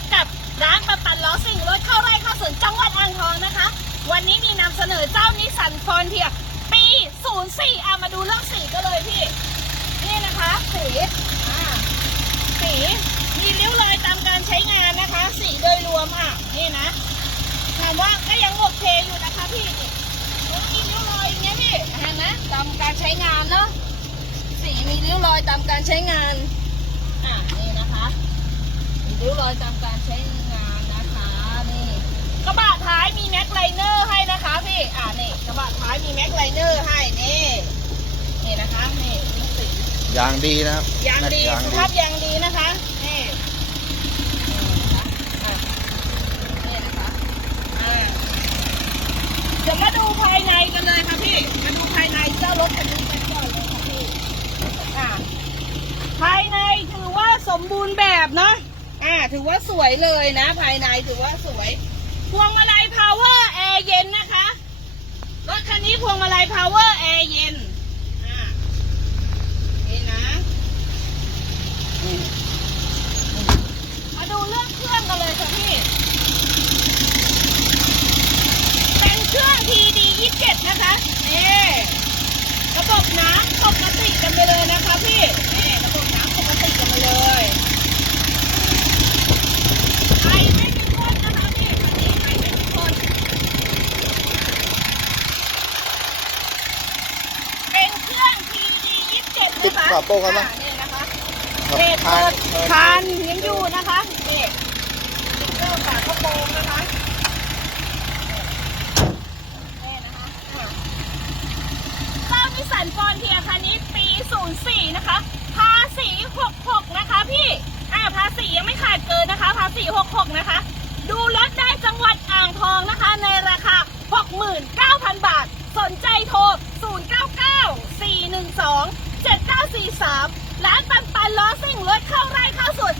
บกับร้านปันปันล้อสิ่งรถเข้าไร่เข้าสวนจังหวัดอ่างทองนะคะ วันนี้มีนำเสนอเจ้านิสสันฟอนเทียปี 04อะมาดูเรื่องสีก็เลยพี่ นี่นะคะสีสีมีริ้วรอยตามการใช้งานนะคะ สีโดยรวมอะ นี่นะถามว่าก็ยังโอเคอยู่นะคะพี่มีริ้วรอยอย่างเงี้ยพี่เห็นไหมตามการใช้งานเนาะสีมีริ้วรอยตามการใช้งาน ริ้วรอยตามการใช้งานนะคะนี่กระบะท้ายมีแม็กไลเนอร์ให้นะคะพี่อ่านี่กระบะท้ายมีแม็กไลเนอร์ให้นี่นี่นะคะนี่นี่สียางดีนะครับยางดียางสดีภาพยางดีนะคะนี่นี่นะคะอะนี่นะคะอ่าเดี๋ยวมาดูภายในกันเลยค่ะพี่มาดูภายในเจ้ารถคันนี้กันก่อนเลยค่ะพี่อ่าภายในถือว่าสมบูรณ์แบบเนาะอ่า ถือว่าสวยเลยนะ ภายในถือว่าสวย พวงมาลัย power air เย็นนะคะ รถคันนี้พวงมาลัย power air เย็น อ่า นี่นะนี่มาดูเรื่องเครื่องกันเลยค่ะพี่ เป็นเครื่อง TD 27นะคะนี่ระบบน้ำปกติกันไปเลยนะคะพี่นี่ระบบน้ำปกติกันไปเลยไฟไม่มีคนนะคะพี่วันนี้ไฟไม่มีคน เป็นเครื่อง TD 27ปิดนะคะฝาโปรงกันปะอ่านี่นะคะครับเศษเปิดเปิดคันยังอยู่นะคะนี่สติ๊กเกอร์ฝากระโปรงนะคะนี่นะคะอะเจ้านิสสันฟอนเทียคันนี้ปี 04 นะคะ ภาษี 66 นะคะพี่ อ่าภาษียังไม่ขาดเกินนะคะ ภาษี 66 นะคะ ดูรถได้จังหวัดอ่างทองนะคะ ในราคา 69,000 บาท สนใจโทร 099 412 ล้อซิ่งรถเข้าไร่เข้าสุด